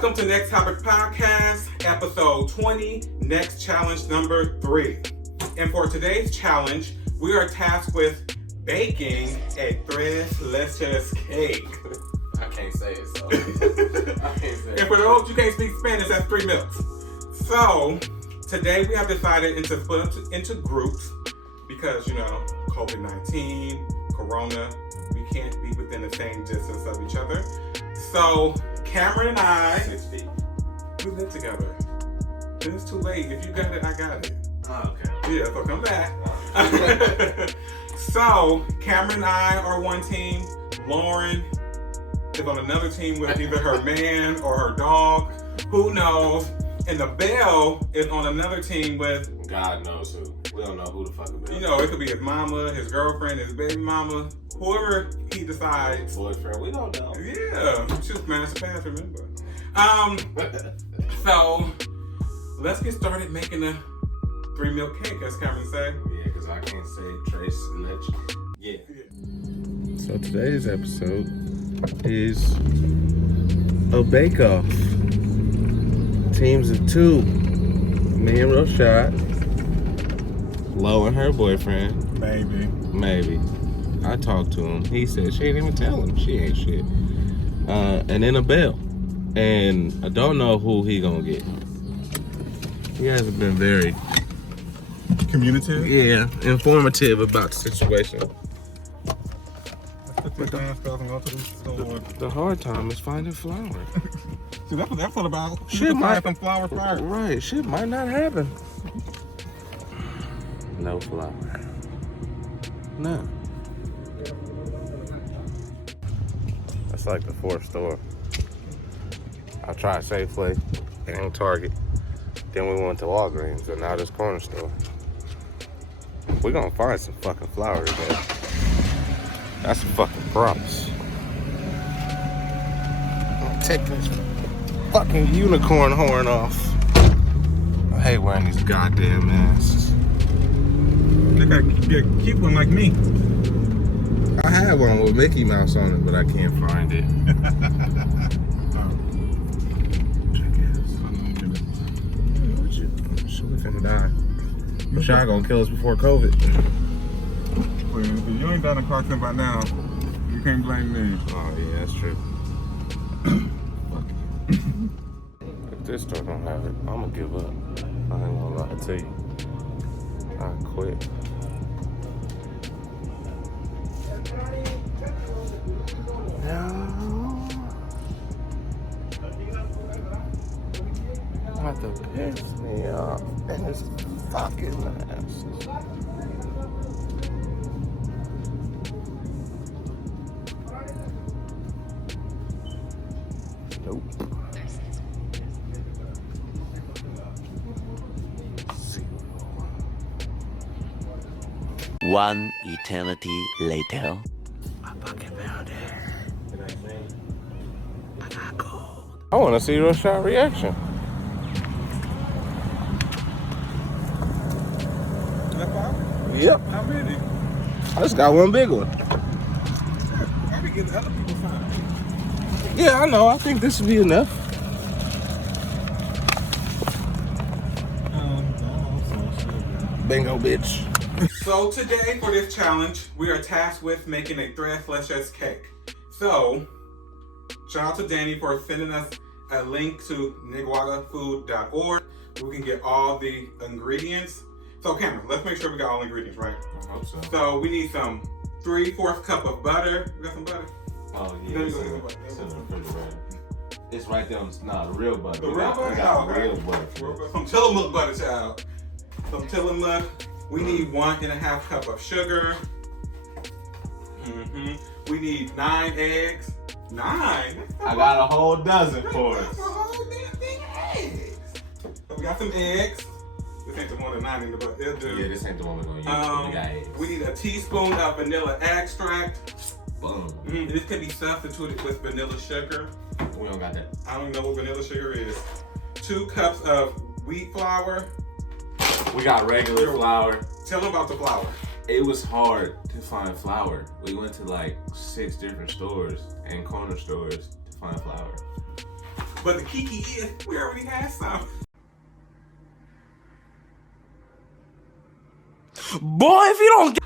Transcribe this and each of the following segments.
Welcome to Next Topic Podcast, episode 20, next challenge number 3. And for today's challenge, we are tasked with baking a tres leches cake. I can't say it, so I can't say it. And for those you can't speak Spanish, that's 3 milks. So, today we have decided to split into groups because, COVID-19, Corona, we can't be within the same distance of each other. So, Cameron and I, 6 feet. we live together. Then it's too late. If you got it, I got it. Oh, okay. Yeah, so come back. So, Cameron and I are one team. Lauren is on another team with either her man or her dog. Who knows? And the Belle is on another team with... God knows who. We don't know who the fuck it is. It could be his mama, his girlfriend, his baby mama, whoever he decides. Boyfriend, we don't know. Yeah, she was master pass, remember? So, let's get started making a 3 milk cake, as Cameron said. Yeah, because I can't say Trace Leches. Yeah. So today's episode is a bake-off. Teams of 2. Me and Rashad. Lo and her boyfriend. Maybe. I talked to him. He said she ain't even tell him. She ain't shit. And then a Belle. And I don't know who he gonna get. He hasn't been very... Communicative? Yeah, informative about the situation. The hard time is finding flour. See, that's what that's all about. Shit might some flour first. Right, shit might not happen. No flour. No. That's like the 4th store. I tried Safeway and Target. Then we went to Walgreens and now this corner store. We're gonna find some fucking flour today. That's a fucking promise. I'm taking this fucking unicorn horn off. I hate wearing these goddamn masks. They gotta get a cute one like me. I had one with Mickey Mouse on it, but I can't find it. Should we finna die? Rashad gonna kill us before COVID. Well, if you ain't done a crossing by now, you can't blame me. Oh yeah, that's true. Fuck you. If this store don't have it, I'm gonna give up. I ain't gonna lie to you. I quit. No. About to piss me off. And it's fucking ass. Nope. One eternity later. I fucking found it. I got gold. I want to see Rashad's reaction. That flour? Yep. How many? I just got one big one. I be getting other people some. Yeah, I know. I think this would be enough. Bingo, bitch. So today for this challenge, we are tasked with making a tres leches cake. So, shout out to Danny for sending us a link to niguagafood.org. We can get all the ingredients. So Cameron, let's make sure we got all the ingredients, right? I hope so. So we need some 3/4 cup of butter. We got some butter? Oh, yeah. It's in the refrigerator. It's right there on the real butter. The real butter? We got Okay. real butter. Some Tillamook butter, child. Some Tillamook. We need 1.5 cup of sugar. We need 9 eggs. 9? I got a whole dozen for us. That's a whole damn thing of eggs. So we got some eggs. This ain't the one with 9 in the butt. They'll do. Yeah, this ain't the one we're gonna use. We got eggs. We need a teaspoon of vanilla extract. Boom. This can be substituted with vanilla sugar. We don't got that. I don't even know what vanilla sugar is. 2 cups of wheat flour. We got regular flour. Tell them about the flour. It was hard to find flour. We went to like 6 different stores and corner stores to find flour. But the kiki is, we already had some. Boy, if you don't get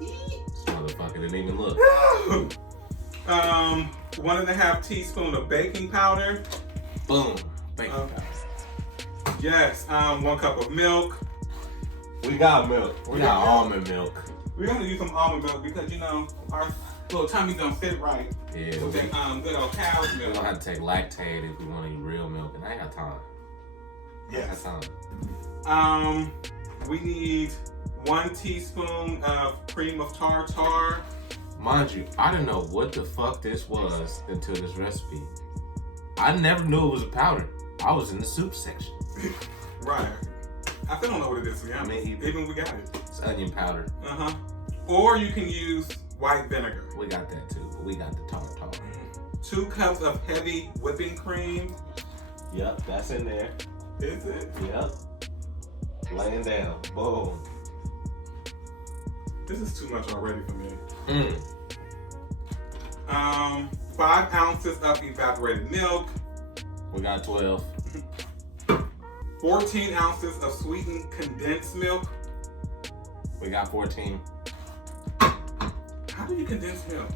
this motherfucker didn't even look. 1.5 teaspoon of baking powder. Boom. Baking powder. Yes. 1 cup of milk. We got milk. We got almond milk. We're gonna use some almond milk because our little tummies don't fit right. Yeah. So good old cow's We're milk. gonna have to take lactate if we want to eat real milk, and I ain't got time. Yes. I ain't got time. We need 1 teaspoon of cream of tartar. Mind you, I didn't know what the fuck this was until this recipe. I never knew it was a powder. I was in the soup section. Right. I still don't know what it is, to be honest. Me either. Even we got it. It's onion powder. Or you can use white vinegar. We got that too, but we got the tartar. 2 cups of heavy whipping cream. Yep, that's in there. Is it? Yep. Laying down. Boom. This is too much already for me. 5 ounces of evaporated milk. We got 12. 14 ounces of sweetened condensed milk. We got 14. How do you condense milk?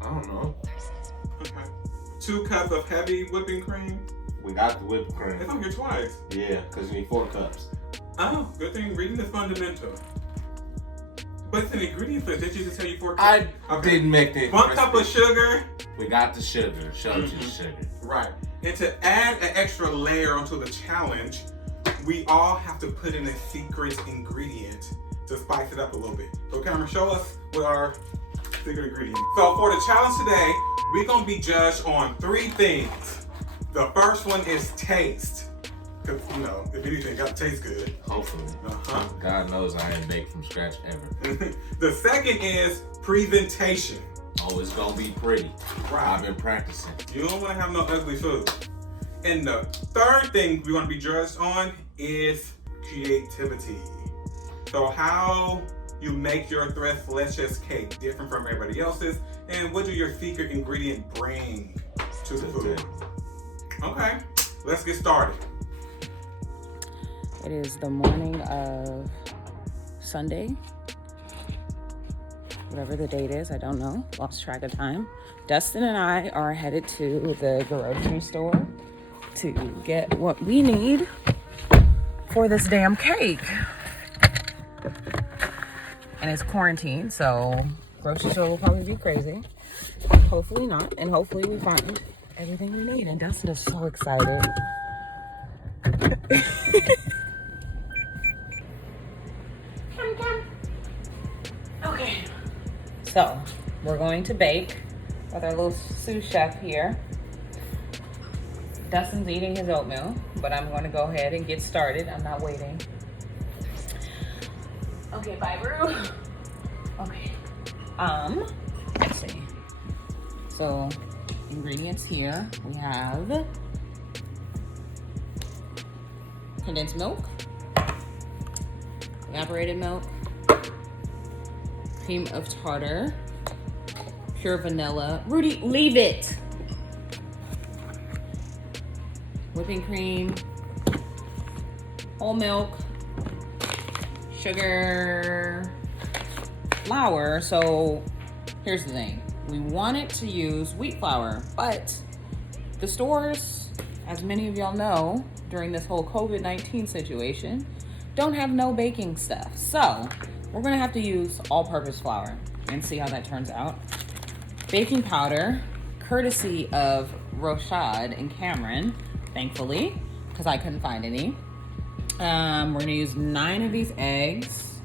I don't know. Okay. 2 cups of heavy whipping cream. We got the whipped cream. It's on here twice. Yeah, because you need 4 cups. Oh, good thing reading is fundamental. But it's an ingredient list. Did you just tell you 4 I cups? didn't make the 1 cup of sugar. We got the sugar. Showed you the sugar. Right. And to add an extra layer onto the challenge, we all have to put in a secret ingredient to spice it up a little bit. So Cameron, show us what our secret ingredient is. So for the challenge today, we're gonna be judged on 3 things. The first one is taste. Because, if anything, gotta taste good. Hopefully. God knows I ain't baked from scratch ever. The second is presentation. Oh, it's gonna be pretty. Right. I've been practicing. You don't want to have no ugly food. And the third thing we're going to be judged on is creativity. So how you make your tres leches cake different from everybody else's, and what do your secret ingredient bring to the food? Okay, let's get started. It is the morning of Sunday. Whatever the date is, I don't know. Lost track of time. Dustin and I are headed to the grocery store to get what we need for this damn cake. And it's quarantine, so grocery store will probably be crazy. Hopefully not, and hopefully we find everything we need. And Dustin is so excited. Come. Okay. So, we're going to bake with our little sous chef here. Dustin's eating his oatmeal, but I'm going to go ahead and get started. I'm not waiting. Okay, bye, Brew. Okay. Let's see. So, ingredients here. We have condensed milk, evaporated milk, cream of tartar, pure vanilla. Rudy, leave it. Whipping cream, whole milk, sugar, flour. So here's the thing. We wanted to use wheat flour, but the stores, as many of y'all know, during this whole COVID-19 situation, don't have no baking stuff. So we're gonna have to use all-purpose flour and see how that turns out. Baking powder, courtesy of Roshad and Cameron, thankfully, because I couldn't find any. We're gonna use 9 of these eggs.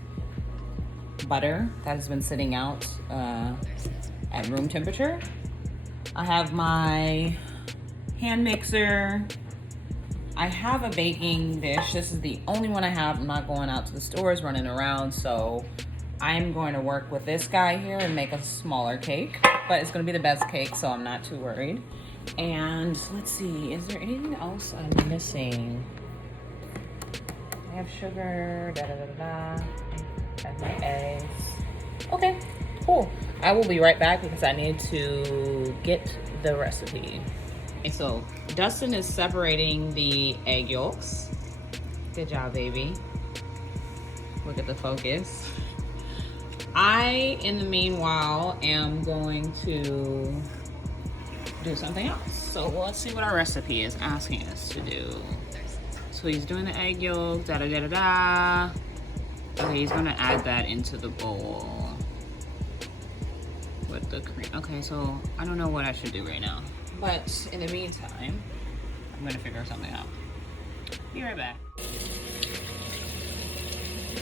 Butter that has been sitting out at room temperature. I have my hand mixer. I have a baking dish. This is the only one I have. I'm not going out to the stores running around, so I'm going to work with this guy here and make a smaller cake, but it's going to be the best cake, so I'm not too worried. And let's see, is there anything else I'm missing? I have sugar, I have my eggs. Okay, cool. I will be right back because I need to get the recipe. Okay, so Dustin is separating the egg yolks. Good job, baby. Look at the focus. I, in the meanwhile, am going to do something else. So let's see what our recipe is asking us to do. So he's doing the egg yolk, da da da da da. Okay, he's gonna add that into the bowl with the cream. Okay, so I don't know what I should do right now. But in the meantime, I'm gonna figure something out. Be right back.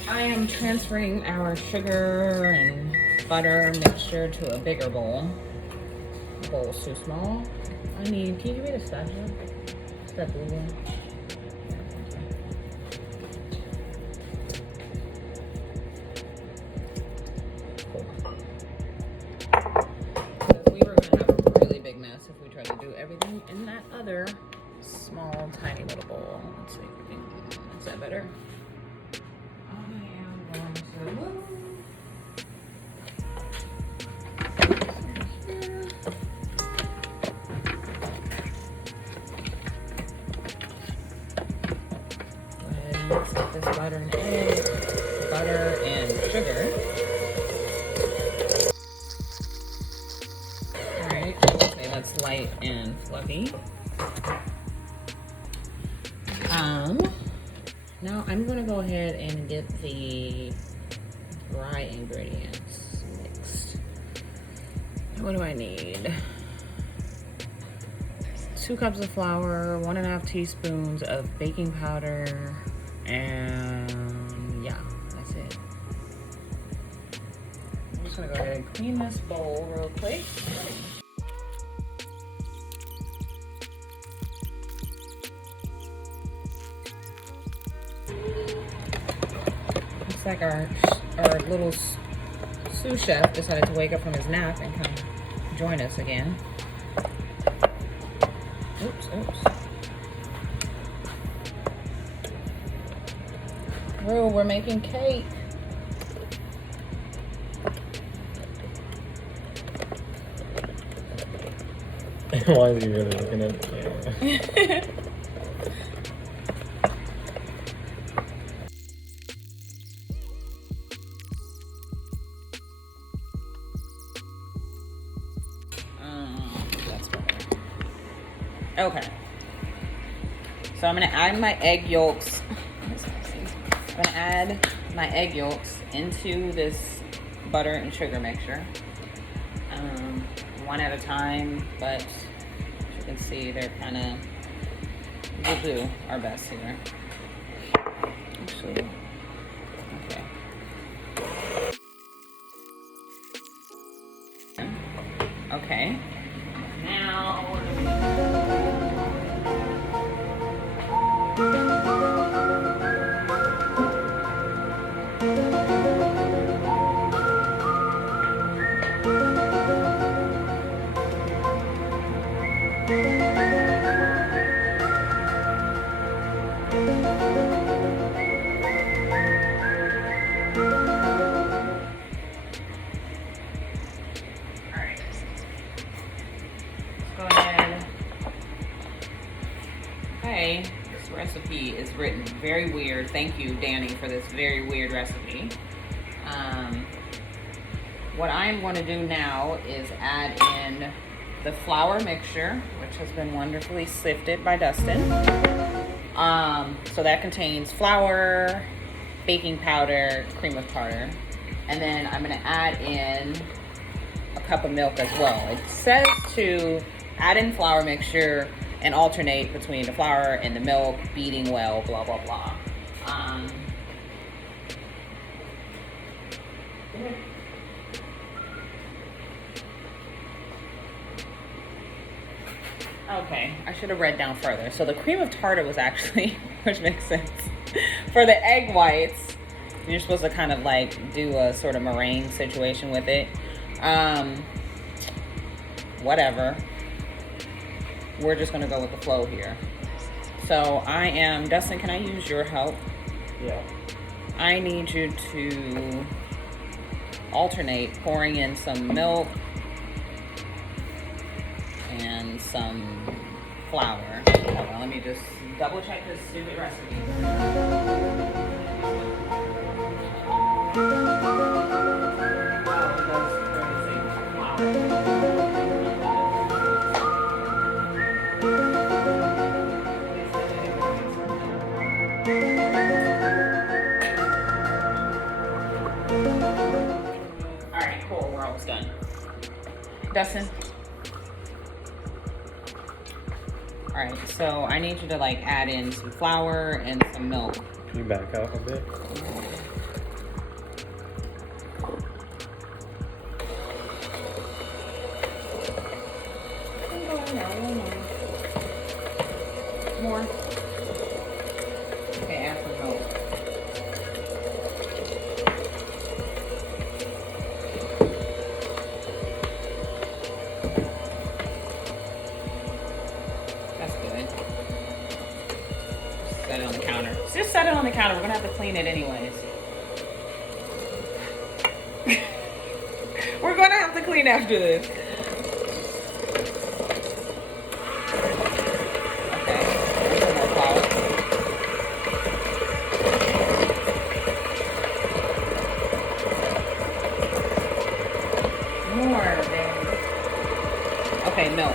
I am transferring our sugar and butter mixture to a bigger bowl. The bowl's too small. Can you give me the spatula? Is that blue one? We were gonna have a really big mess if we tried to do everything in that other small, tiny little bowl. Let's see if we can, is that better? I am going to move. Mix up this butter and egg, butter and sugar. Alright, okay, that's light and fluffy. Now I'm gonna go ahead and get the dry ingredients mixed. What do I need? 2 cups of flour, 1.5 teaspoons of baking powder, and yeah, that's it. I'm just gonna go ahead and clean this bowl real quick. Looks like our little sous chef decided to wake up from his nap and come join us again. Oops. Rue, we're making cake. Why is he really looking at the camera? That's better. Okay. So I'm gonna add my egg yolks. I'm gonna add my egg yolks into this butter and sugar mixture. One at a time, but as you can see, they're kind of, we'll do our best here. Actually, okay. Okay. Now, go ahead. Okay, this recipe is written very weird. Thank you, Danny, for this very weird recipe. What I'm going to do now is add in the flour mixture, which has been wonderfully sifted by Dustin. So that contains flour, baking powder, cream of tartar, and then I'm going to add in a cup of milk as well. It says to add in flour mixture and alternate between the flour and the milk, beating well, blah, blah, blah. Okay, I should have read down further. So the cream of tartar was actually, which makes sense, for the egg whites. You're supposed to kind of like do a sort of meringue situation with it. Whatever. We're just gonna go with the flow here. So I am, Dustin, can I use your help? Yeah. I need you to alternate pouring in some milk and some flour. Hold on, let me just double check this stupid recipe. Alright, cool, we're almost done. Dustin. Alright, so I need you to like add in some flour and some milk. Can you back up a bit? More. Okay, add some milk. That's good. Just set it on the counter. Just set it on the counter. We're gonna have to clean it anyways. We're gonna have to clean after this. Okay, milk.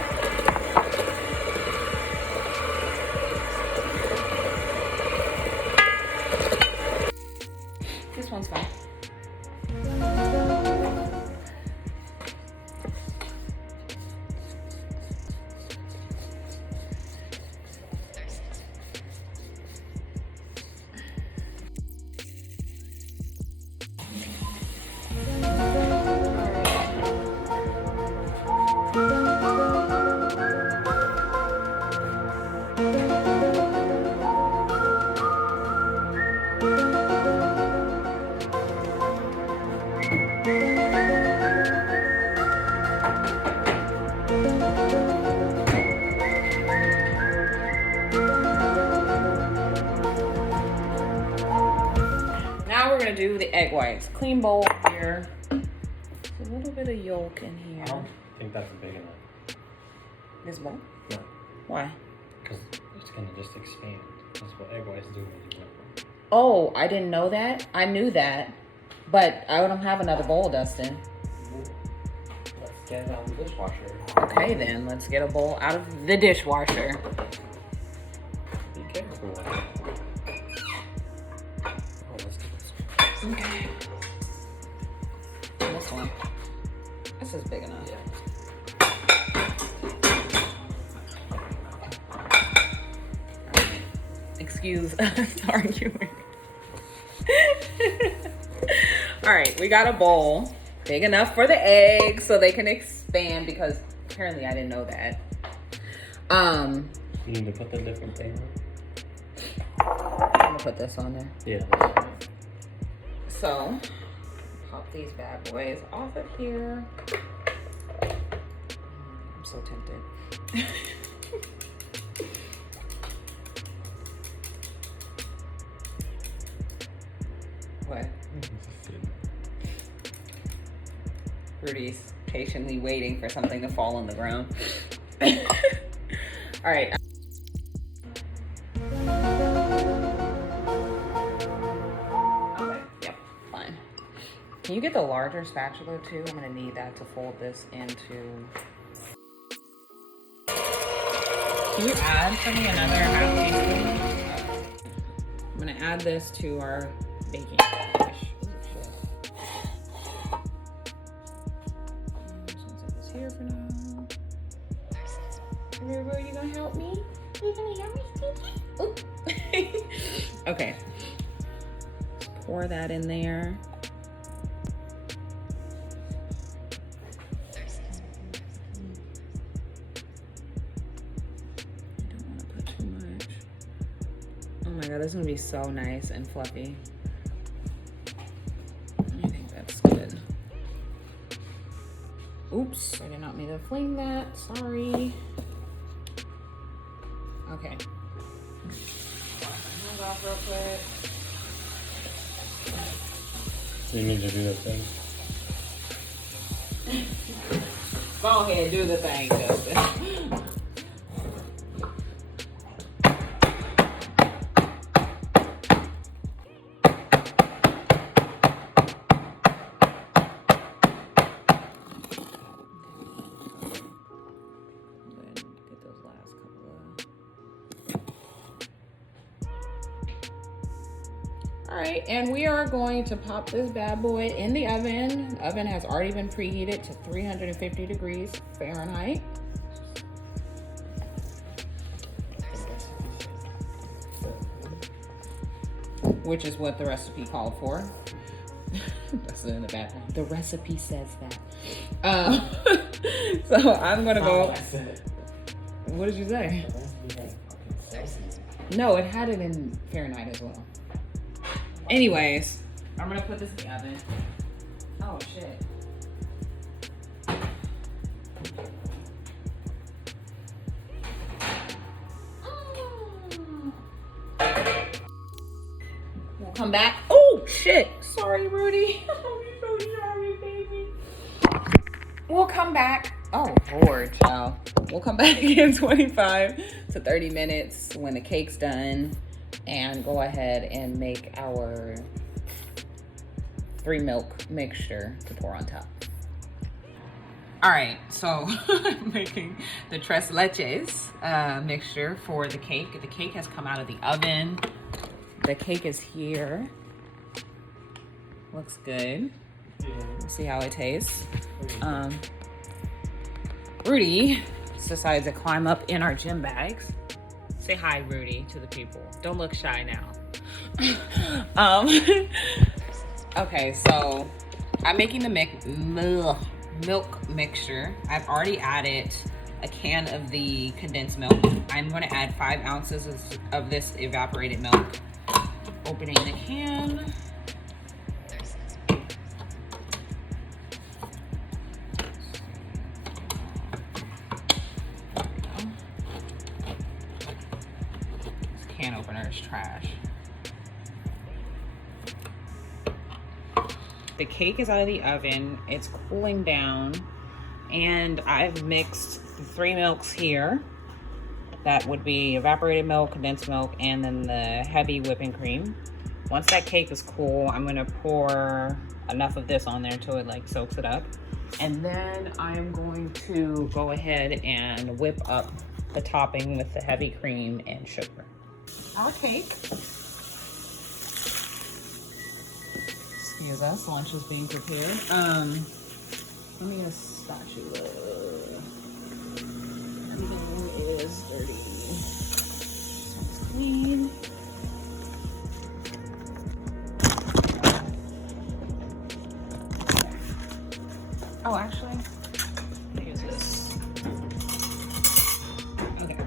This one's fine. Now we're gonna do the egg whites. Clean bowl here. There's a little bit of yolk in here. I don't think that's big enough. This bowl? No. Why? Because it's gonna just expand. That's what egg whites do when you whip them. Oh, I didn't know that. I knew that, but I don't have another bowl, Dustin. Let's get it out of the dishwasher. Okay, then let's get a bowl out of the dishwasher. Be careful. Oh, let's get this one. Okay. And this one. This is big enough. Yeah. Excuse us arguing. All right, we got a bowl big enough for the eggs so they can expand because apparently I didn't know that. You need to put the different thing I'm gonna put this on there. Yeah. That's right. So, pop these bad boys off of here. I'm so tempted. What? Rudy's patiently waiting for something to fall on the ground. All right. Okay, yep, fine. Can you get the larger spatula too? I'm gonna need that to fold this into. Can you add for me another half teaspoon? I'm gonna add this to our baking dish. Here for now. Remember, are you gonna help me? Are you gonna help me? Okay. Pour that in there. I don't want to put too much. Oh my god, this is gonna be so nice and fluffy. I think that's good. Oops, I did not mean to fling that. Sorry. Okay. Hands off real quick. You need to do the thing. Go ahead, do the thing, Justin. right, and we are going to pop this bad boy in the oven. The oven has already been preheated to 350 degrees Fahrenheit. Which is what the recipe called for. That's in the background. The recipe says that. So I'm gonna go. What did you say? No, it had it in Fahrenheit as well. Anyways, I'm gonna put this in the oven. Oh shit. We'll come back. Oh shit. Sorry, Rudy. I'm so sorry, baby. We'll come back. Oh Lord, child. We'll come back in 25 to 30 minutes when the cake's done and go ahead and make our 3 milk mixture to pour on top. All right, so I'm making the tres leches mixture for the cake. The cake has come out of the oven. The cake is here. Looks good. Let's see how it tastes. Rudy decided to climb up in our gym bags. Say hi, Rudy, to the people. Don't look shy now. Okay, so I'm making the milk mixture. I've already added a can of the condensed milk. I'm going to add 5 ounces of this evaporated milk. Opening the can. Can opener is trash. The cake is out of the oven. It's cooling down. And I've mixed 3 milks here. That would be evaporated milk, condensed milk, and then the heavy whipping cream. Once that cake is cool, I'm gonna pour enough of this on there until it like soaks it up. And then I'm going to go ahead and whip up the topping with the heavy cream and sugar. Our cake. Excuse us, lunch is being prepared. Let me get a spatula. Everything is dirty. This one's clean. Oh, actually, I'll use this. Okay.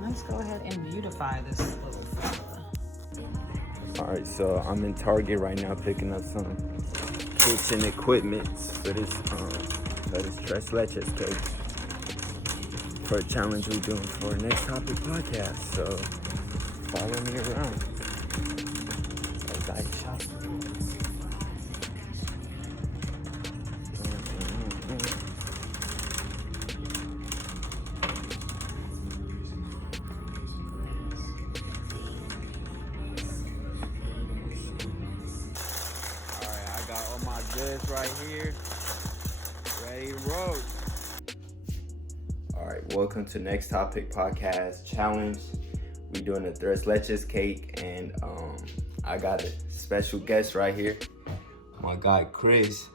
Let's go ahead and beautify this little fella. Alright, so I'm in Target right now picking up some kitchen equipment for this tres leches cake for a challenge we're doing for our Next Topic podcast. So follow me around as I shop. Goods right here, ready to roll. All right, welcome to Next Topic podcast challenge. We doing a tres leches cake, and I got a special guest right here, my guy Chris.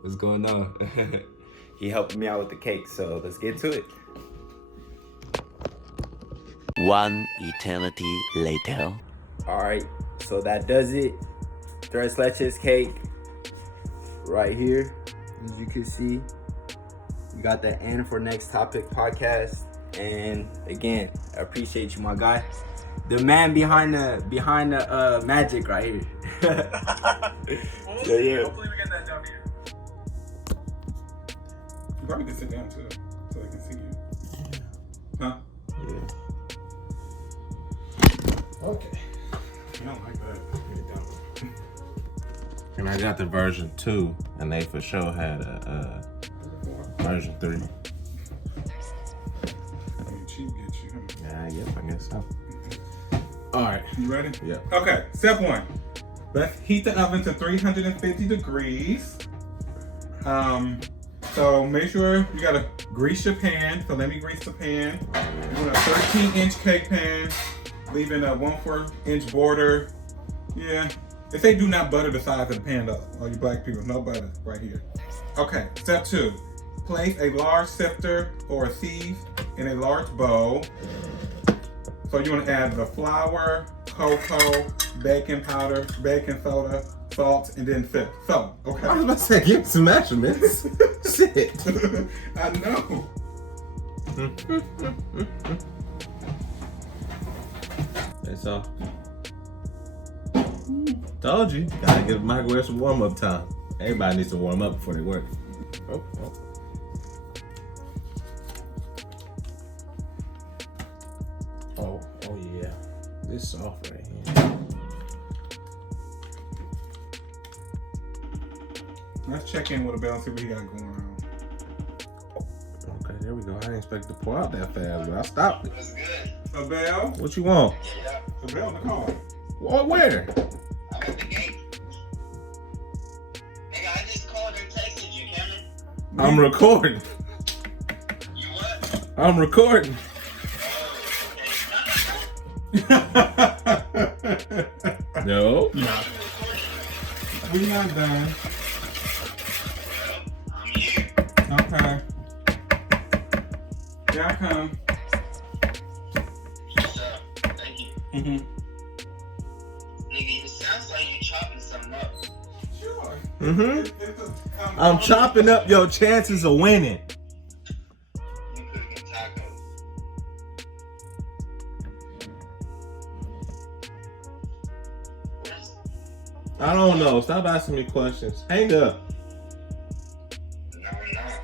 What's going on? He helped me out with the cake, so let's get to it. 1 eternity later. All right, so that does it. Tres leches cake. Right here, as you can see, you got the N for Next Topic podcast. And again, I appreciate you, my guy, the man behind the magic right here. So yeah. Hopefully we get that done here. You probably can sit down too, so they can see you. Huh? Yeah. Okay. You don't like that. You don't. And I got the version 2, and they for sure had a version 3. Cheap get you. Yeah, yep, I guess so. All right, you ready? Yeah. Okay, step 1. Let's heat the oven to 350 degrees. So make sure you gotta grease your pan. So let me grease the pan. You want a 13-inch cake pan. leaving a 1/4-inch border. Yeah. If they do not butter the sides of the pan up, all you black people, no butter right here. Okay, step 2. Place a large sifter or a sieve in a large bowl. So you want to add the flour, cocoa, baking powder, baking soda, salt, and then sift. So, okay. I was about to say, give me some measurements. Shit. I know. That's all. Told you, gotta give the microwave some warm up time. Everybody needs to warm up before they work. Oh, oh. Oh yeah. This soft right here. Let's check in with a bell and see what he got going on. Okay, there we go. I didn't expect to pour out that fast, but I stopped it. That's good. Abel? What you want? Yeah, Abel, the car. What? Where? I'm at the gate. Nigga, I just called and texted you, Cameron. I'm recording. You what? I'm recording. No. We not done. I'm here. Okay. Here I come. So, thank you. Mm-hmm. Nigga, it sounds like you chopping something up. Sure. Mm-hmm. I'm chopping up your chances of winning. You cooking tacos. I don't know. Stop asking me questions. Hang up. No, we're not.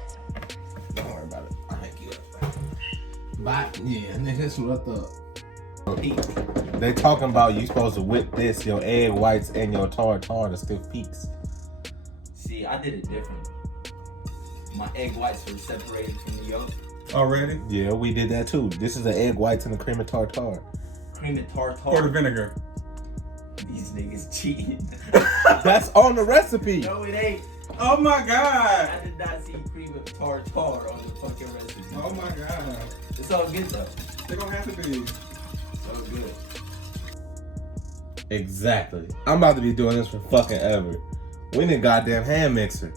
Don't worry about it. I'll hang you up. Bye. Yeah, niggas, what the? They talking about you supposed to whip this, your egg whites and your tartar to stiff peaks. See, I did it different. My egg whites were separated from the yolk. Already? Yeah, we did that too. This is the egg whites and the cream of tartar. Cream and tartar. Pour the vinegar. These niggas cheating. That's on the recipe. No, it ain't. Oh my God. I did not see cream of tartar on the fucking recipe. Oh my God. It's all good though. They're gonna have to be. It's all good. Exactly. I'm about to be doing this for fucking ever. We need a goddamn hand mixer.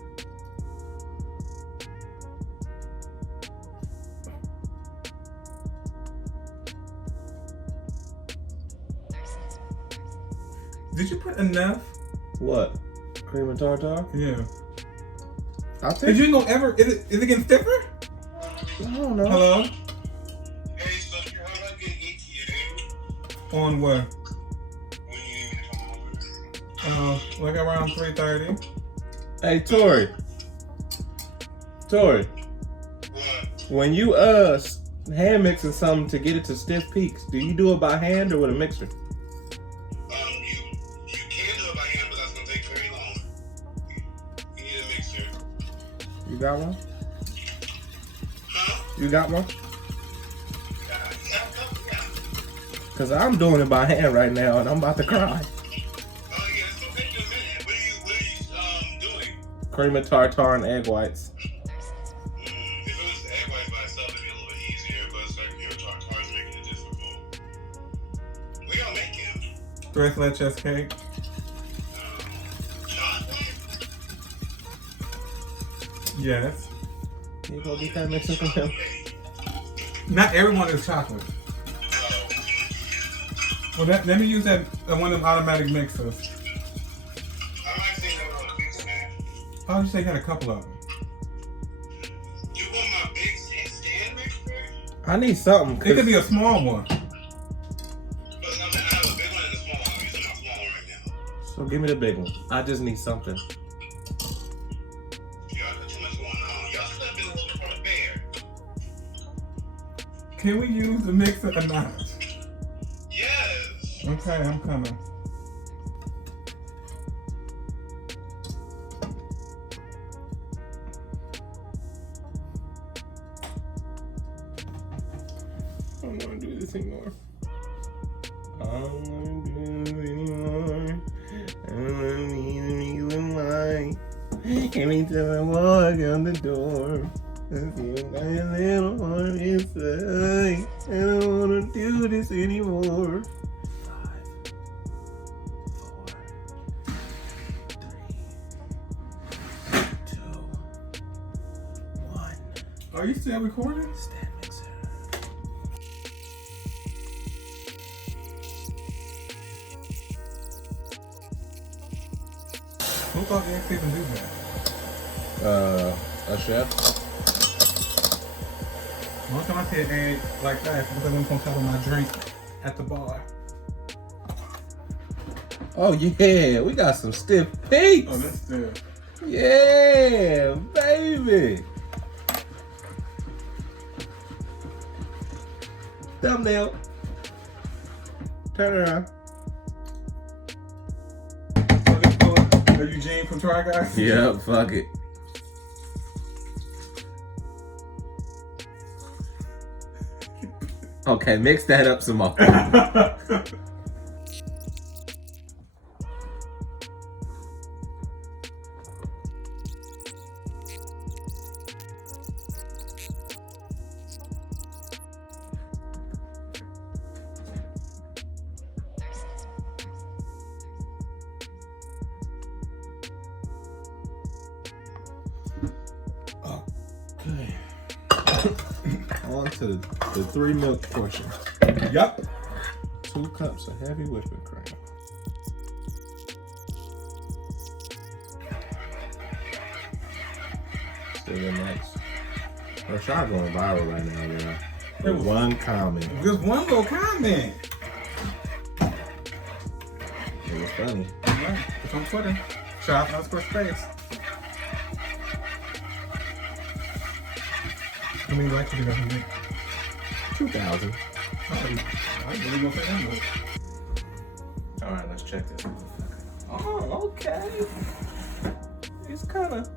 Did you put enough? What? Cream and tartar? Yeah. I'll take Did you know ever? Is it getting stiffer? I don't know. Hello? Hey, so how about I get eat to you, On what? when you come over? Like around 3:30. Hey, Tori. Tori, What? when you hand mixing something to get it to stiff peaks, do you do it by hand or with a mixer? You can do it by hand, but that's gonna take very long. You need a mixer. You got one? Huh? You got one? Yeah. Cause I'm doing it by hand right now and I'm about to cry. Oh yeah, it's gonna take you a minute. What are you doing? Cream and tartar and egg whites. If it was the egg whites by itself, it'd be a little bit easier, but it's like, you know, tartar's making it difficult. We gonna make it. Tres leches cake. Chocolate? Yes. You go get that mixer from him. Not everyone is chocolate. Well, let me use that one of them automatic mixers. I might say that with a big snack. How would you say you had a couple of them? You want my big stand mixer? I need something. It could be a small one. But I'm gonna have a big one and a small one. I'm using my small one right now. So give me the big one. I just need something. Y'all got too much going on. Y'all should have been a little bit more fair. Can we use the mixer or not? Yes. Okay, I'm coming. I don't want to do this anymore. I don't want to do this anymore. I don't want to be the reason why. Every time I walk out the door. A little heart inside. I don't wanna do this anymore. 5, 4, 3, 2, 1. Are you still recording? Stand mixer. Who thought the eggs even do that? A chef. One time I see an egg like that, because I went on top of my drink at the bar. Oh yeah, we got some stiff peaks. Oh, that's still. Yeah, baby. Thumbnail. Turn around. Are you Gene from Try Guys? Yep, fuck it. Okay, mix that up some more. Okay. On to the 3 milk portion. Yup. 2 cups of heavy whipping cream. Still the next. Her shot going viral right now, man. With one comment. Just one little comment. It was funny. Alright, it's on Twitter. Shout out to Space. How many likes did you guys make? 2,000. I really gonna say that much. All right, let's check this. Oh, okay. It's kind of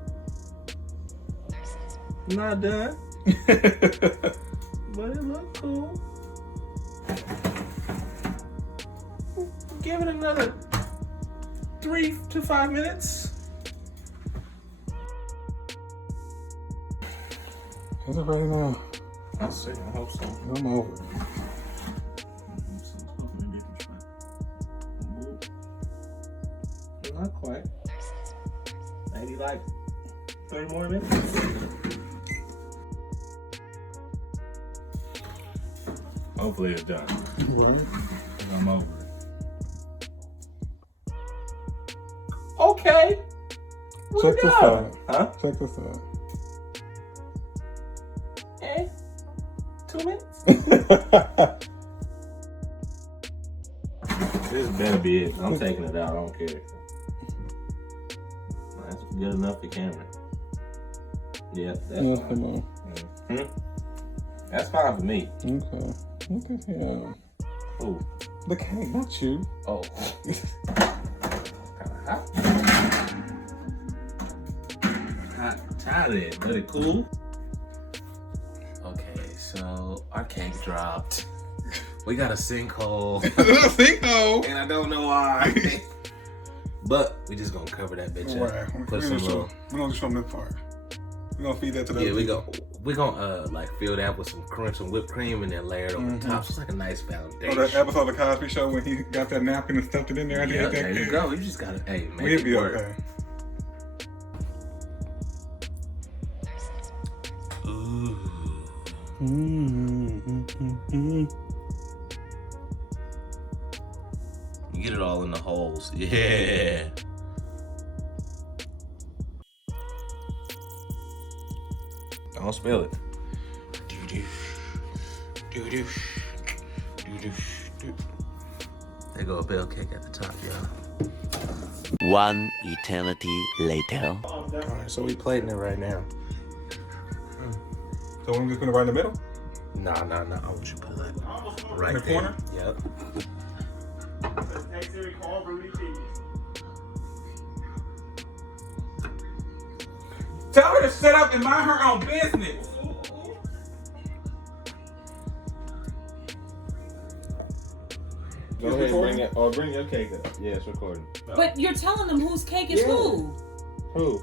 not done, but it looks cool. Give it another 3 to 5 minutes. Is it ready now? I'll see. I hope so. I'm over it. Not quite. Maybe like 30 more minutes. Hopefully it's done. Right. I'm over it. Okay. Check this out. Huh? Check this out. 2 minutes? This better be it. I'm taking it out. I don't care. That's good enough for camera. Yeah, that's Yes, fine. come on. That's fine for me. Okay. Look at him. Oh. The cake, not you. Oh. Kind of hot. Tired of it, but it cool. Okay, so our cake dropped. We got a sinkhole. Sinkhole. And I don't know why. But we just gonna cover that bitch up. Right. Put some little. We're gonna show them this part. We're gonna feed that to the Yeah, other we're gonna like fill that with some crunch and whipped cream and then layer it over the top. So it's like a nice foundation. Oh, that episode of the Cosby Show when he got that napkin and stuffed it in there. Yeah, there you go. You just gotta, hey, make We'll it be work. okay. Ooh. You get it all in the holes. Yeah. Don't spill it. There go a bell cake at the top, y'all. 1 eternity later. Alright, so we plating it right now. So we're just gonna right in the middle? Nah. I want you to put that right In the there. corner? Yep. Tell her to shut up and mind her own business. Go ahead and bring your cake up. Yeah, it's recording. But you're telling them whose cake is who. Who?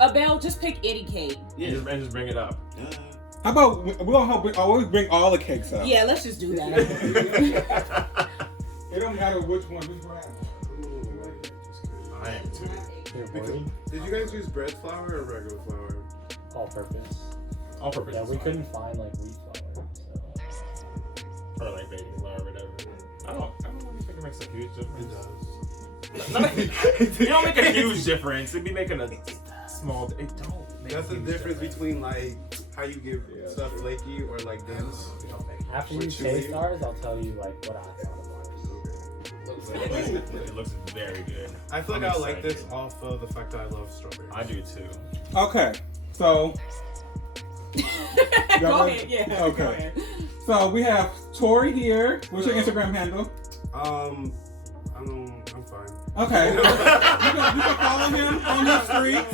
Abel, just pick any cake. Yeah. Just bring it up. How about we don't always bring all the cakes up? Yeah, let's just do that. It don't matter which one we grab. I am too. Did you guys use bread flour or regular flour? All purpose. All purpose. Yeah, is we fine. couldn't find like wheat flour. So. Or like baking flour or whatever. I don't really think it makes a huge difference. It You don't make a huge difference. It'd be making a small. It don't. Make That's a the huge difference between like how you give stuff flaky or like dense. After you What you taste eat? ours, I'll tell you like what I thought of ours. It looks very good. I feel I'm like I like excited. this off of the fact that I love strawberries. I do too. Okay, so. Go ahead, yeah. Okay. Go ahead. So we have Tori here. What's your Instagram handle? I'm fine. Okay. you can follow him on the streets.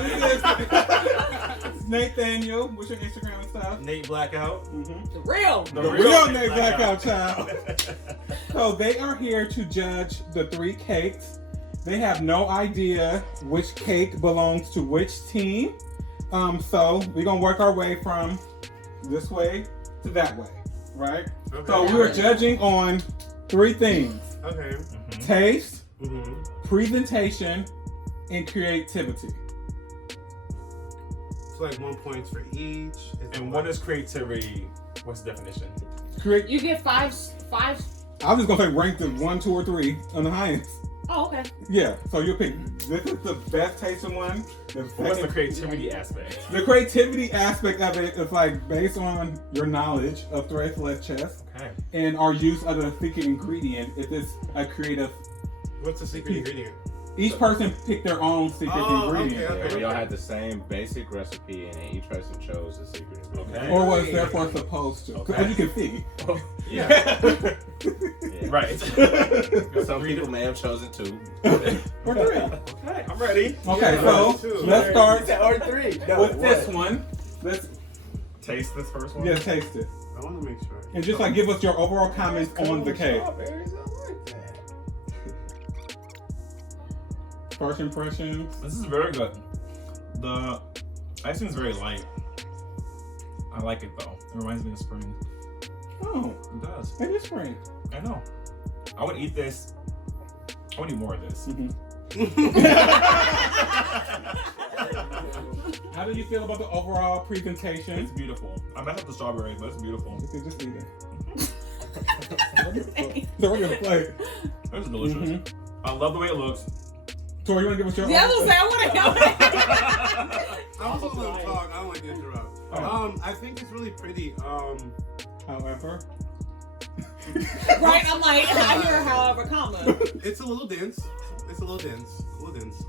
This is Nathaniel. What's your Instagram and stuff? Nate Blackout. The real. The real Nate Blackout child. So they are here to judge the 3 cakes. They have no idea which cake belongs to which team. So we're gonna work our way from this way to that way, right? Okay. So we are judging on 3 things: Okay. taste, Mm-hmm. presentation, and creativity. It's like 1 point for each. And what is creativity? What's the definition? You get five. I was just gonna say rank them 1, 2, or 3 on the highest. Oh, okay. Yeah, so you pick. This is the best tasting one. What's the creativity aspect? The creativity aspect of it is like based on your knowledge of Tres Leches Okay. and our use of the secret ingredient. If it's a creative, What's the secret ingredient? each person picked their own secret ingredient. okay. Yeah, we all had the same basic recipe, and then each person chose the secret ingredient. Okay. Or was therefore supposed to. Okay. As you can see. Yeah. Yeah. Right. Some people may have chosen 2. Or 3. Okay, I'm ready. Okay, Yeah, so two. let's start Or 3. with this one. Let's Taste this first one. taste it. I want to make sure. And just like give us your overall comments on the cake. First impressions. This is very good. The icing is very light. I like it though. It reminds me of spring. Oh, It does. it is spring. I know. I would eat this. I would eat more of this. How do you feel about the overall presentation? It's beautiful. I messed up the strawberry, but it's beautiful. You can just eat it. So we're gonna play. It's delicious. I love the way it looks. Tori, you wanna give us your Yeah, I was gonna say, I want to help. I'm also gonna talk. I don't like to interrupt. I think it's really pretty. However. Right? I'm like, I hear however, comma. It's a little dense. It's a little dense. A little dense.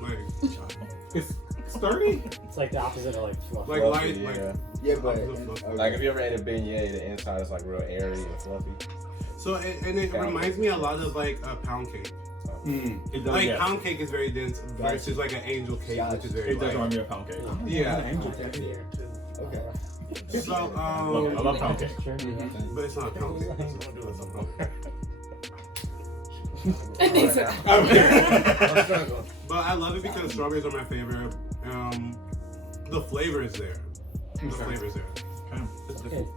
Like It's sturdy. It's like the opposite of like fluff. like Fluffy, light. yeah. Like Yeah, but Like if you ever ate a beignet, the inside is like real airy and fluffy. so, and it reminds me a lot of like a pound cake. It does. Like Yes. pound cake is very dense versus like an angel cake, which is very It does light. remind me of pound cake. Yeah. Angel cake. Okay. So I love pound cake. but it's not a pound cake. It's a pound cake. But I love it because strawberries are my favorite. The flavor is there. The flavor is there. It's different.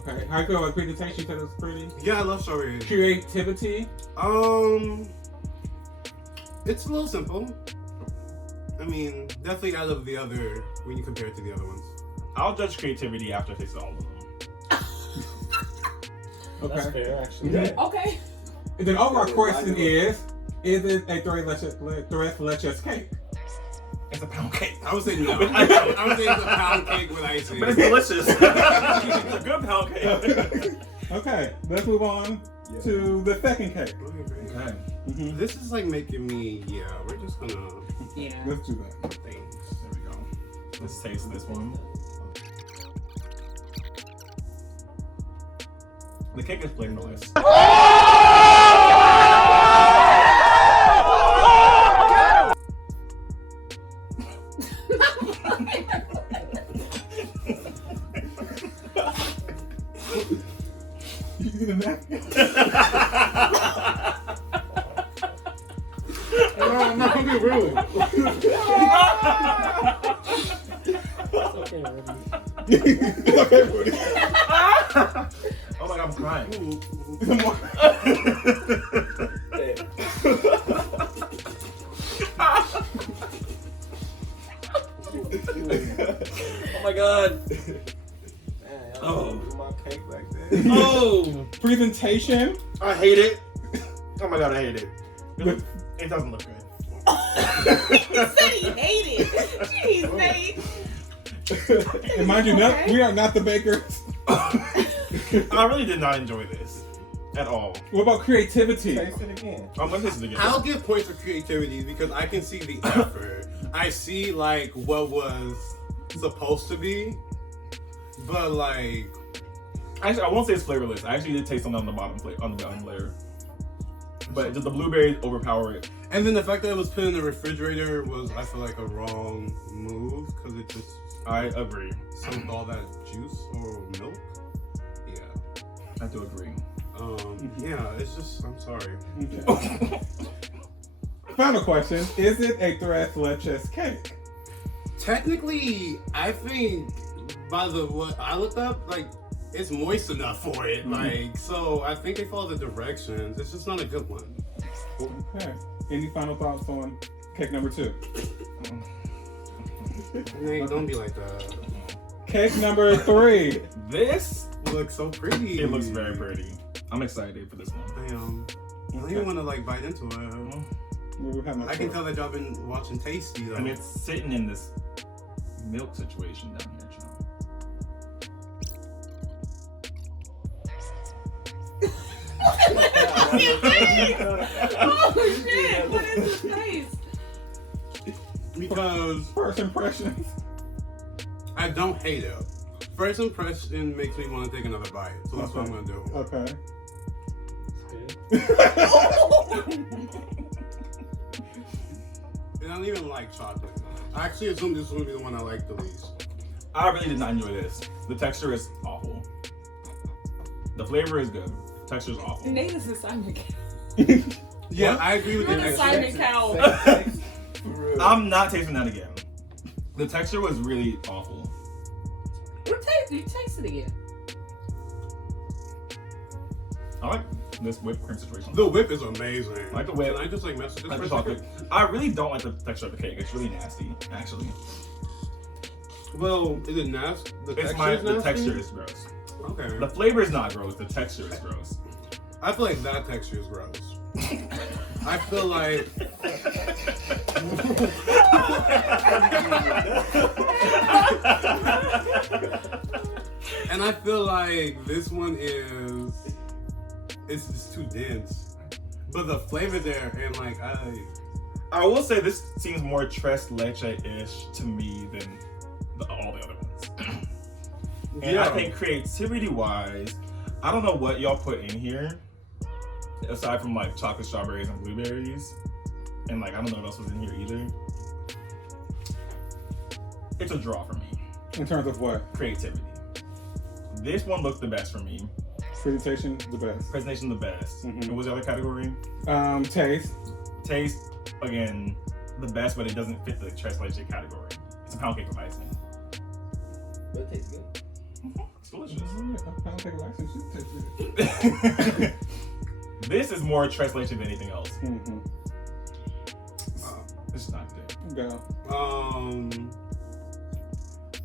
Okay. How you feel about presentation? You said it was pretty. Yeah, I love strawberries. Creativity. It's a little simple. I mean, definitely out of the other when you compare it to the other ones. I'll judge creativity after I taste all of them. Okay. That's fair, actually. Okay. And then overall question is it a Tres Leches cake? It's a pound cake. I would say no. I would say it's a pound cake with icing. But it's delicious. It's a good pound cake. Okay, let's move on to the second cake. Okay. This is like making me, we're just gonna. Yeah. Let's do that. Things. There we go. Let's taste this one. The cake is flavorless. You need a napkin? Really? It's okay, Rudy. It's okay, Rudy. Oh my god, I'm crying. Oh my god. Oh. My cake back there. Oh! Presentation. I hate it. Oh my god, I hate it. It doesn't look good. He said he hated. Jeez, Nate. And mind you, we are not the bakers. I really did not enjoy this at all. What about creativity? Taste it again. I'm gonna taste it again. I'll give points for creativity because I can see the effort. I see like what was supposed to be, but like Actually, I won't say it's flavorless. I actually did taste something on the bottom layer, but just the blueberries overpower it. and then the fact that it was put in the refrigerator was, I feel like, a wrong move because it just I agree. soaked all that juice or milk. Yeah. I do agree. Yeah, it's just, I'm sorry. Okay. Final question: is it a tres leches cake? Technically, I think by what I looked up, like it's moist enough for it. Like, so I think they follow the directions. It's just not a good one. Okay. Any final thoughts on cake number 2? Nate, don't be like that. Cake number 3. This It looks so pretty. it looks very pretty. I'm excited for this one. I don't even want to like bite into it. I can tell that y'all been watching Tasty though. I mean, it's sitting in this milk situation down here, child. Oh shit! What is his face? Because First impressions. I don't hate it. First impression makes me want to take another bite, so that's what I'm gonna do. Okay. And I don't even like chocolate. I actually assume this is gonna be the one I like the least. I really did not enjoy this. The texture is awful. The flavor is good. The texture is awful. Nate is a Simon Yeah, I agree with You're the the texture. Simon Cowell. I'm not tasting that again. The texture was really awful. You taste it again. I like this whipped cream situation. The whip is amazing. I like the whip. Can I just like mess with this I for a just second? I really don't like the texture of the cake. It's really nasty, actually. Well, is it nasty? The The texture is gross. Okay. The flavor is not gross. The texture is gross. I feel like that texture is gross. I feel like and I feel like this one it's just too dense. But the flavor there and like I will say this seems more tres leche-ish to me than all the other ones. And I think creativity-wise, I don't know what y'all put in here, aside from like chocolate strawberries and blueberries. And like, I don't know what else was in here either. It's a draw for me. In terms of what? Creativity. This one looked the best for me. Presentation, the best. Presentation, the best. Mhm. What was the other category? Taste. Taste, again, the best, but it doesn't fit the tres leche category. It's a pound cake with icing. But it tastes good. It's delicious. I don't think icing should taste good. This is more tres leche than anything else. Mm-hmm. This is not good. Go.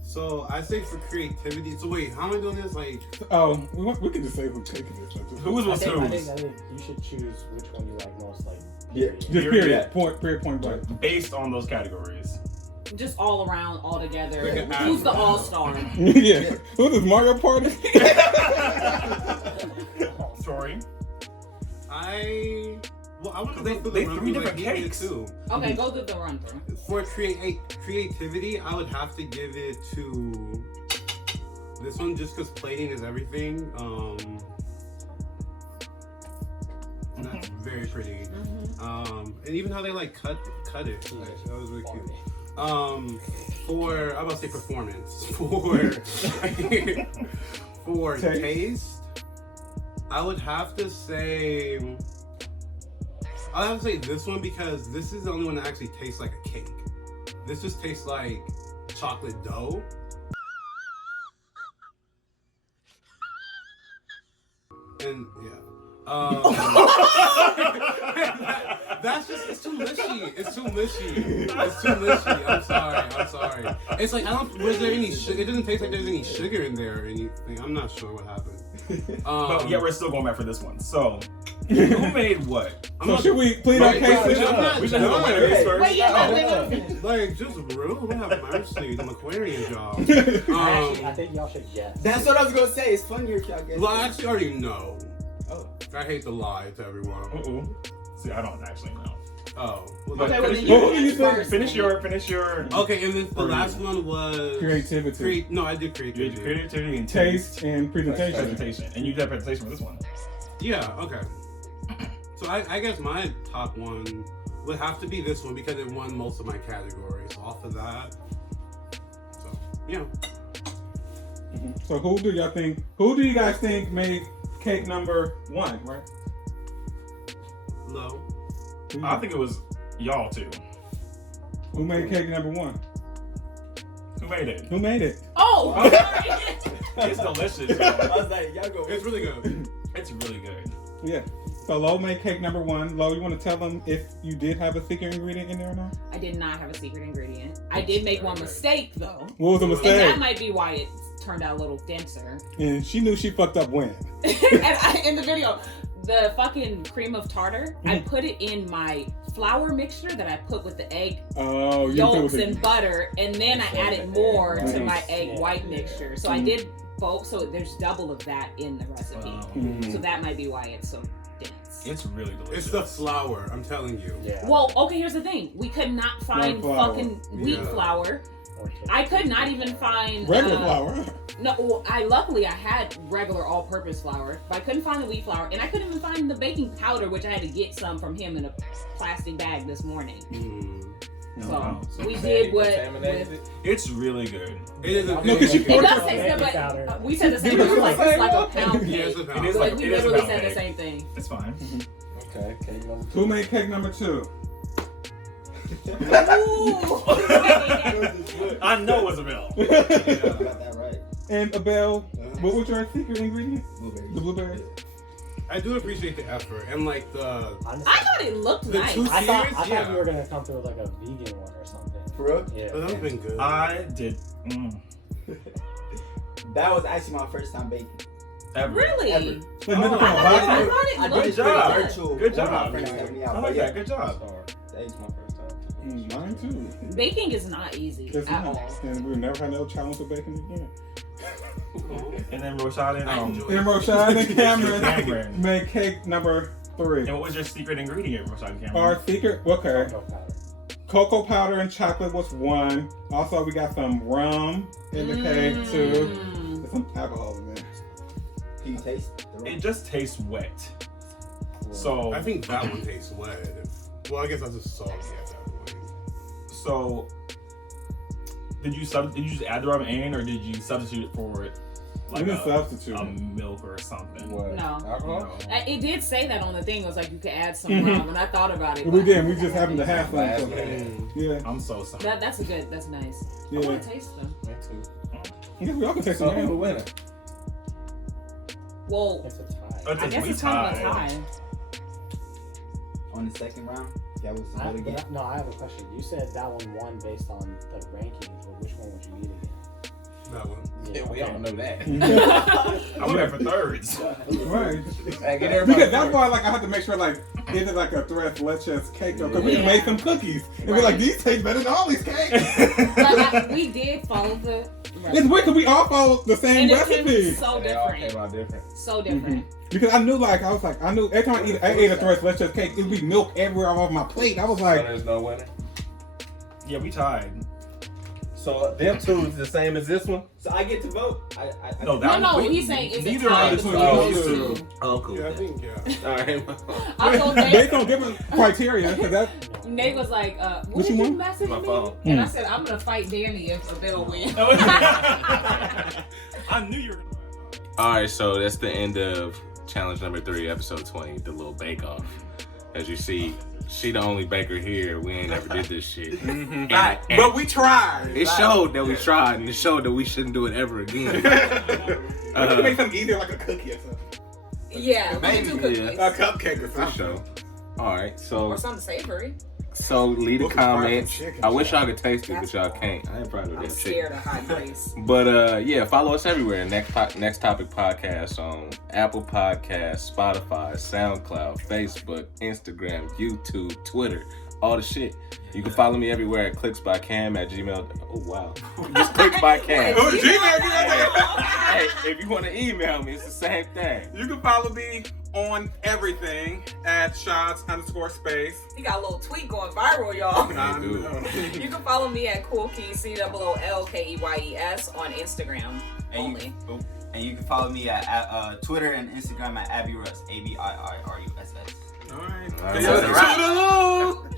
so I say for creativity. So wait, how am I doing this? Like, Oh, we can just say who's taking this. Whose was I whose? think you should choose which one you like most. Like, Just Period. period. Point blank. Based on those categories. Just all around, all together. Like an Who's the average. all-star? Yeah. Who's this Mario Party? Story. I want to They- go through they the run three through, different like, give it cakes. two. Okay, go through the run-through. For creativity, I would have to give it to this one just because plating is everything. And that's very pretty. And even how they like cut it. Like, that was really cute. For I'm about to say performance. For taste, I would have to say I'll have to say this one because this is the only one that actually tastes like a cake. This just tastes like chocolate dough. And yeah. That's just, it's too mushy. It's too mushy. It's too mushy. I'm sorry. It's like, was there any sugar? It doesn't taste like there's any sugar in there or anything. I'm not sure what happened. But yeah, we're still going back for this one. So, who made what? So should we plead our case? We should have the winner first. Wait, yeah, like, just rude. Have mercy. The Aquarian job. Actually, I think y'all should guess. That's what I was gonna say. It's funnier if y'all guess. Well, I actually already know. Oh. I hate to lie to everyone. See, I don't actually know. Oh. Well, okay, finish your. Okay, and then the last one was creativity. No, I did creativity. Creativity and taste and presentation. And you did presentation for this one. Yeah. Okay. So I guess my top one would have to be this one because it won most of my categories. Off of that. So yeah. So who do you guys think made cake number 1? Right. Low. I think it was y'all two. Who made cake number 1? Who made it? Oh! It's delicious. I was like, y'all go. It's really good. It's really good. Yeah. So Lo made cake number 1. Lo, you want to tell them if you did have a secret ingredient in there or not? I did not have a secret ingredient. I did make one mistake though. What was the mistake? And that might be why it turned out a little denser. And she knew she fucked up when? In the video, the fucking cream of tartar, I put it in my flour mixture that I put with the egg yolks and butter, and then I added more to my egg white mixture. So I did both, so there's double of that in the recipe. So that might be why it's so dense. It's really delicious. It's the flour, I'm telling you. Yeah. Well, okay, here's the thing. We could not find fucking wheat flour. I could not even find regular flour. No, well, luckily I had regular all-purpose flour, but I couldn't find the wheat flour, and I couldn't even find the baking powder, which I had to get some from him in a plastic bag this morning. So we did what? It's really good. It is. It does taste good, but we said the same thing. Like it's like a pound cake. Like we literally said the same thing. It's fine. Okay. Cake number 2. Who made cake number 2? I know it was Abel. Got that right. And Abel, what was your secret ingredient? Blueberries. The blueberries. I do appreciate the effort and like the. Honestly, I thought it looked nice. I thought we were gonna come through with like a vegan one or something. For real? Yeah. That would have been good. I did. That was actually my first time baking. Ever. Really? Ever. But I thought it looked Good job. virtual. Good My job. friends helped me out. I like But yeah, that. Good job. that is my first time. Mine too. Baking is not easy It's at not. all. And we'll never have no challenge for baking again. And then Roshad and And Roshad and Cameron made cake number 3. And what was your secret ingredient, Roshad and Cameron? Our secret, okay. Cocoa powder and chocolate was 1. Also, we got some rum in the cake too. There's some alcohol in there. Do you taste the rum? It just tastes wet. So I think that one tastes wet. Well, I guess that's just salty at that point. So did you just add the rum in, or did you substitute for it? Like a milk or something. What? No. Alcohol? It did say that on the thing. It was like you could add some rum, and I thought about it. We but- did. We just happened to have some. Yeah. I'm so sorry. That's nice. Yeah. I want to taste them. Me too. Yeah, we all can taste So some. who's the winner? Well, It's a tie. I guess it's kind of a tie. On the second round, that was the I again. have a question. You said that one won based on the rankings, but which one would you eat again? That one. Yeah, we all know that. I'm there for thirds. Right. Hey, get everybody. Because that's why, like, I have to make sure, like, is it like a Tres Leches cake though? Because we made some cookies, and we're like, these taste better than all these cakes. But we did follow the. It's weird because we all follow the same And it recipe. tastes so They all came different. out different. So different. Because I knew, like, I knew every time I ate a Tres Leches cake, it would be milk everywhere off my plate. I was So like, there's no winner. Yeah, we tied. So them two is the same as this one. So I get to vote. No, he's saying is it neither tied of between those those two. two? Oh, cool. Yeah, I think, yeah. All right. I told based Nate, on different criteria. Because that, Nate was like, What what did you you want? message My me? phone. And I said, I'm going to fight Danny if Abel wins. I knew you were. All right, so that's the end of challenge number 3, episode 20, the little bake off. As you see, she the only baker here. We ain't never did this shit. Mm-hmm. And But we tried. it showed that we tried, and it showed that we shouldn't do it ever again. We can make something easier, like a cookie or something. Yeah, we can do cookies. A cupcake or For something. sure. All right, so Or something savory. leave the We'll fry some comments. chicken, I wish shit. y'all could taste it, but y'all can't. I ain't proud of I'm that scared chicken. of high praise. But yeah, follow us everywhere. Next Topic Podcast on Apple Podcasts, Spotify, SoundCloud, Facebook, Instagram, YouTube, Twitter, all the shit. You can follow me everywhere at clicksbycam@gmail. Oh wow, just clicksbycam. Oh, Gmail. Hey, if you want to email me, it's the same thing. You can follow me on everything at shots_space. He got a little tweet going viral, y'all. I know. You can follow me at CoolKeys, COOLKEYES on Instagram only. And you can follow me at Twitter and Instagram at AbbyRuss, ABIIRUSS. All right. All right. Toodaloo.